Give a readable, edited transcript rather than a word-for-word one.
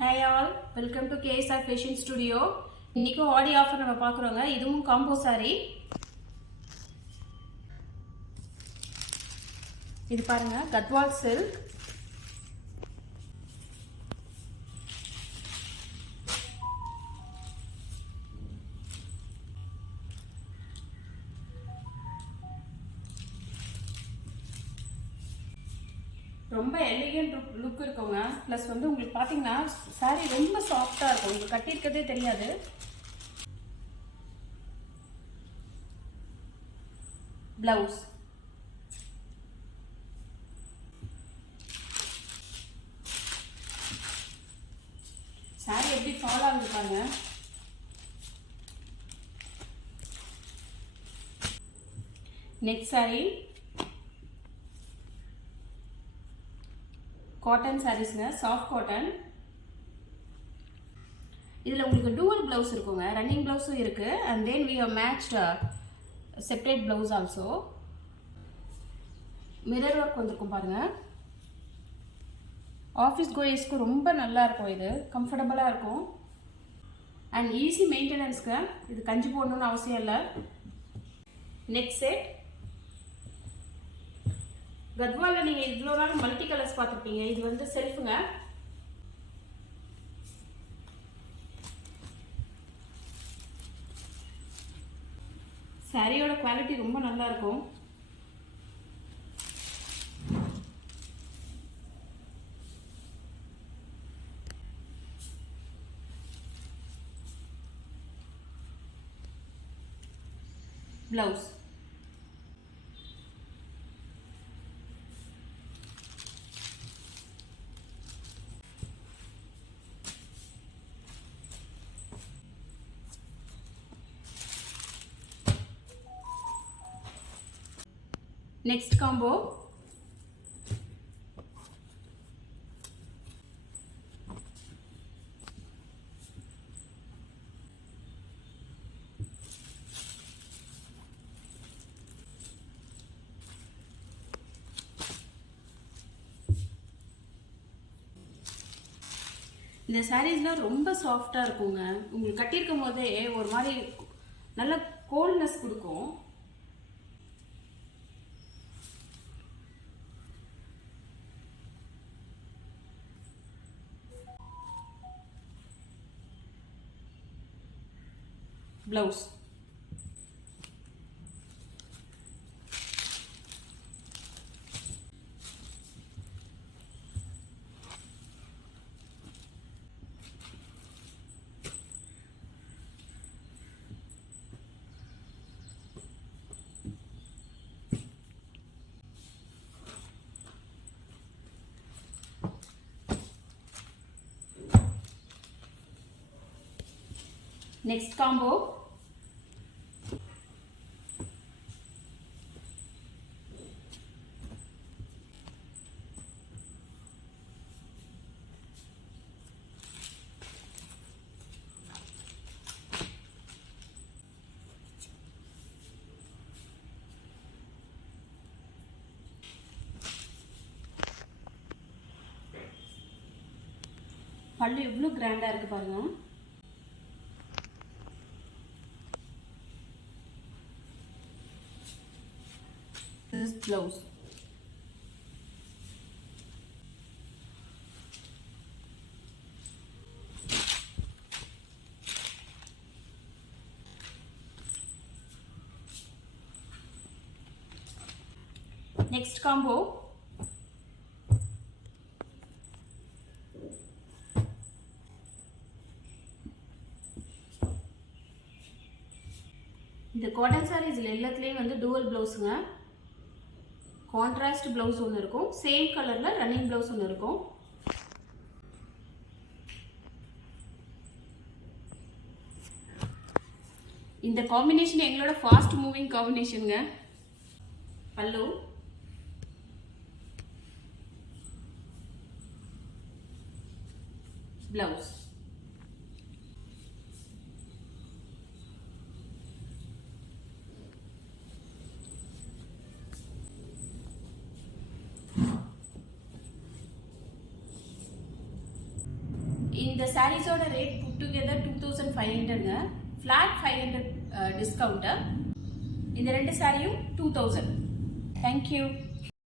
Hi all, welcome to KSR Fashion Studio. இன்னைக்கு ஆடி ஆஃபர் நம்ம பார்க்குறோங்க. இதுவும் காம்போ சாரி. இது பாருங்க, கத்வால் சில்க். ரொம்ப எலிகன்ட் லுக் இருக்குங்க. ப்ளஸ் வந்து உங்களுக்கு பார்த்தீங்கன்னா சாரி ரொம்ப சாஃப்டாக இருக்கும். உங்களுக்கு கட்டியிருக்கதே தெரியாது. ப்ளவுஸ் சாரி எப்படி ஃபாலோ ஆகுது பாருங்க. நெக்ஸ்ட் சாரி காட்டன் சாரீஸ்ங்க, சாஃப்ட் காட்டன். இதில் உங்களுக்கு டூவல் ப்ளவுஸ் இருக்குங்க, ரன்னிங் ப்ளவுஸும் இருக்குது. And then we have matched separate blouse also. Mirror work வந்திருக்கும் பாருங்கள். ஆஃபீஸ் கோயர்ஸ்க்கு ரொம்ப நல்லா இருக்கும், இது கம்ஃபர்டபுளாக இருக்கும். அண்ட் ஈஸி மெயின்டெனன்ஸ்க்கு, இது கஞ்சி போடணுன்னு அவசியம் இல்லை. நெக்ஸ்ட் செட் கத்வாலில் நீங்கள் இவ்வளோ நாள் மல்டி கலர்ஸ் பார்த்துருப்பீங்க. இது வந்து செல்ஃபுங்க. சாரியோட குவாலிட்டி ரொம்ப நல்லா இருக்கும். பிளவுஸ் நெக்ஸ்ட் காம்போ இந்த சாரீஸ்லாம் ரொம்ப சாஃப்டாக இருக்குங்க. உங்களுக்கு கட்டியிருக்கும் போதே ஒரு மாதிரி நல்ல கோல்ட்னஸ் கொடுக்கும். ப்ளவுஸ் நெக்ஸ்ட் காம்போ பல்லு எவ்வளோ கிராண்டாக இருக்குது பாருங்க. This is blouse. Next combo இந்த காட்டன் சாரீஸ்ல எல்லாத்துலேயும் வந்து டூவல் ப்ளவுஸுங்க. கான்ட்ராஸ்ட் ப்ளவுஸ் ஒன்று இருக்கும், சேம் கலரில் ரன்னிங் ப்ளவுஸ் ஒன்று இருக்கும். இந்த காம்பினேஷன் எங்களோட ஃபாஸ்ட் மூவிங் காம்பினேஷனுங்க. பல்லு ப்ளவுஸ் இந்த சாரீஸோட ரேட் புட் டுகெதர் 2500ங்க. Flat 500 discount. இந்த ரெண்டு சாரியும் 2000. தேங்க்யூ.